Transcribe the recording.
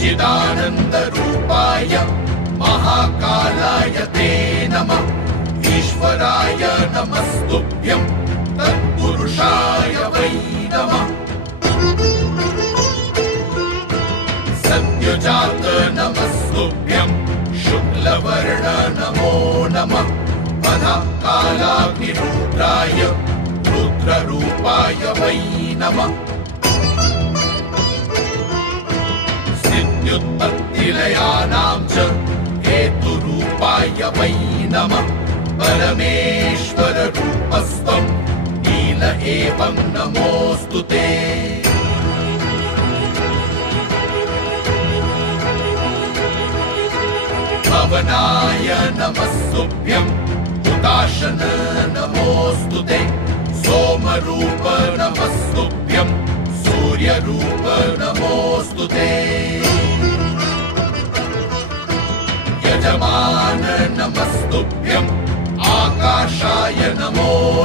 चिदानन्दरूपाय महाकालाय ते नमः। ईश्वराय नमस्तुभ्यं तत्पुरुषाय वै नमः। सद्योजात नमस्तुभ्यं शुक्लवर्ण नमो नमः। वधा कालाग्निरुद्राय रुद्ररूपाय वै नमः। सिद्ध्युत्पत्तिलयानां च हेतुरूपाय वै नमः। परमेश्वररूपस्त्वं नील एवं नमोऽस्तु ते। पवनाय नमस्तुभ्यं हुताशन नमोऽस्तु ते। सोमरूप नमस्तुभ्यं सूर्यरूप नमोऽस्तु ते। यजमान नमस्तुभ्यं